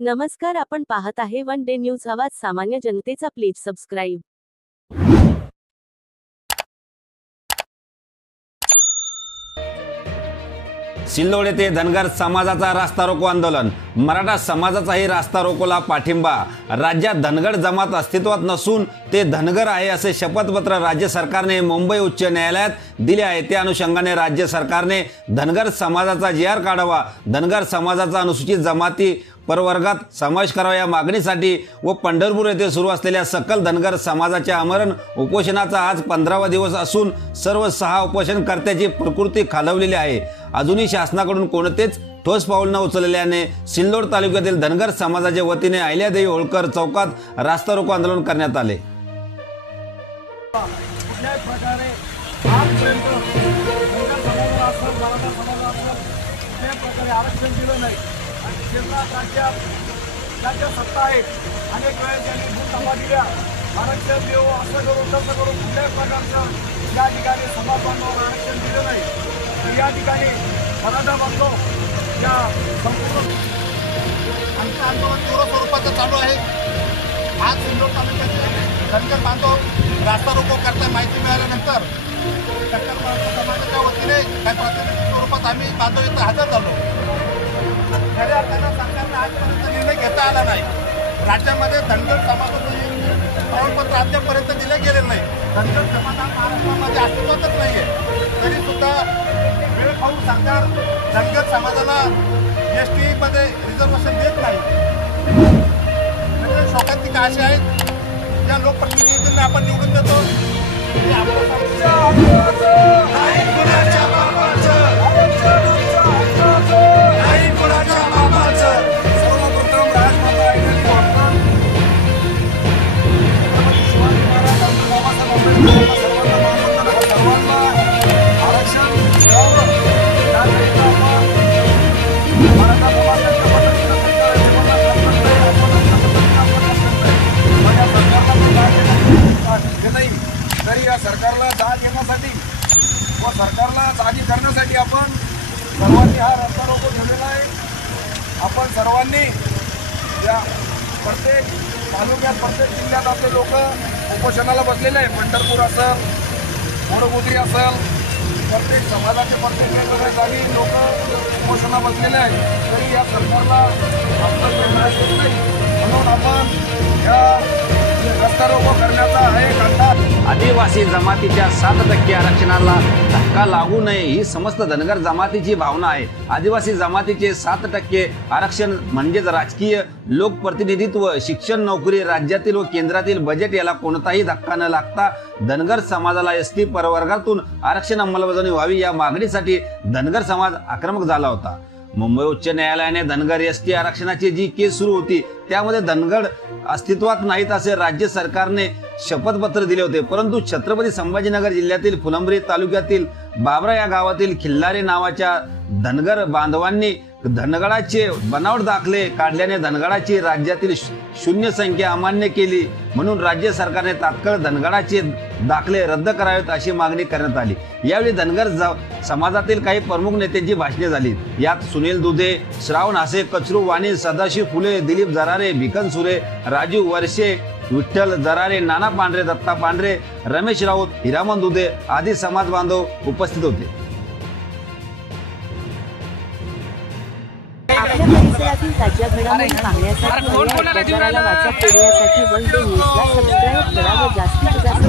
नमस्कार, आपण पाहत आहे वन डे न्यूज आवाज सामान्य जनतेचा. Please subscribe. सिल्लोड येथे धनगर समाजाचा रास्ता रोको आंदोलन. मराठा समाजाचाही रास्ता रोकोला पाठिंबा. राज्यात धनगर जमात अस्तित्वात नसून ते धनगर आहे असे शपथपत्र राज्य सरकारने मुंबई उच्च न्यायालयात दिले आहे. त्या अनुषंगाने राज्य सरकारने धनगर समाजाचा जी.आर. काढावा, धनगर समाजाचा अनुसूचित जमाती प्रवर्गात समावेश करावा या मागणीसाठी व पंढरपूर येथे सुरू असलेल्या सकल धनगर समाजाच्या आमरण उपोषणाचा आज 15वा दिवस असून सर्व 6 उपोषणकर्त्याची प्रकृती खालावलेली आहे. अजूनही शासनाकडून कोणतेच ठोस पाऊल न उचलल्याने सिल्लोड तालुक्यातील धनगर समाजाच्या वतीने अहिल्यादेवी होळकर चौकात रास्ता रोको आंदोलन करण्यात आले. राज्य सत्ता आहे, अनेक वेळेस त्यांनी भूसभा दिल्या, आरक्षण देऊ असं करून तसं करून कुठल्याही प्रकारचं या ठिकाणी समाज बांधवांना आरक्षण दिलं नाही. तर या ठिकाणी मराठा बांधव या संपूर्ण आमचं आंदोलन तीव्र स्वरूपाचं चालू आहे. आज सिल्लोड तालुक्यातील धनगर बांधव रास्ता रोको करता माहिती मिळाल्यानंतर धनगर समाजाच्या वतीने काही प्रातिनिधिक स्वरूपात आम्ही बांधव इथं हजर झालो. खऱ्या अर्थानं सरकारने आजपर्यंत निर्णय घेता आला नाही. राज्यामध्ये धनगर समाजाचं प्रमाणपत्र अद्यापर्यंत दिले गेले नाही. धनगर समाज महाराष्ट्रामध्ये अस्तित्वातच नाही आहे. तरी सुद्धा वेळ पाहून सरकार धनगर समाजाला ST मध्ये रिझर्वेशन देत नाही. म्हणजे शोकांतिका अशी आहेत, ज्या लोकप्रतिनिधींना आपण निवडून देतो ते तरी या सरकारला जाग येण्यासाठी व सरकारला जागी करण्यासाठी आपण सर्वांनी हा रस्ता रोको ठेवलेला आहे. आपण सर्वांनी या प्रत्येक तालुक्यात प्रत्येक जिल्ह्यात आपले लोक उपोषणाला बसलेले आहे. पंढरपूर असेल, मोडगुद्री असेल, प्रत्येक समाजाचे प्रत्येक वेगवेगळ्या जागी लोक उपोषणाला बसलेले आहेत. तरी या सरकारला आपलं निर्णय घेत नाही, म्हणून आपण या रस्ता रोको करण्याचा आहे अंदाज. आदिवासी जमातीच्या 7% आरक्षणाला धक्का लागू नये ही समस्त धनगर जमातीची भावना आहे. आदिवासी जमातीचे 7% आरक्षण म्हणजेच राजकीय, लोकप्रतिनिधित्व, शिक्षण, नोकरी, राज्यातील व केंद्रातील बजेट याला कोणताही धक्का न लागता धनगर समाजाला ST प्रवर्गातून आरक्षण अंमलबजावणी व्हावी या मागणीसाठी धनगर समाज आक्रमक झाला होता. मुंबई उच्च न्यायालयाने धनगर ST आरक्षणाची जी केस सुरू होती त्यामध्ये धनगर अस्तित्वात नाहीत असे राज्य सरकारने शपथपत्र दिले होते. परंतु छत्रपती संभाजीनगर जिल्ह्यातील फुलंब्री तालुक्यातील बाबरा या गावातील खिल्लारे नावाच्या धनगर बांधवांनी धनगडाचे बनावट दाखले काढल्याने धनगडाची राज्यातील शून्य संख्या अमान्य केली. म्हणून राज्य सरकारने तात्काळ धनगडाचे दाखले रद्द करावेत अशी मागणी करण्यात आली. यावेळी धनगर समाजातील काही प्रमुख नेत्यांची भाषणे झाली. यात सुनील दुधे, श्रावण हासे, कचरू वाणी, सदाशिव फुले, दिलीप जरारे, भिकन सुरे, राजू वर्षे, विठ्ठल जरारे, नाना पांढरे, दत्ता पांढरे, रमेश राऊत, हिरामन दुधे आदी समाज बांधव उपस्थित होते. आपल्या परिसरातील ताज्या घडामोडी पाहण्यासाठी आणि वाचत करण्यासाठी वन डे न्यूजला सबस्क्राईब करा व जास्तीत जास्त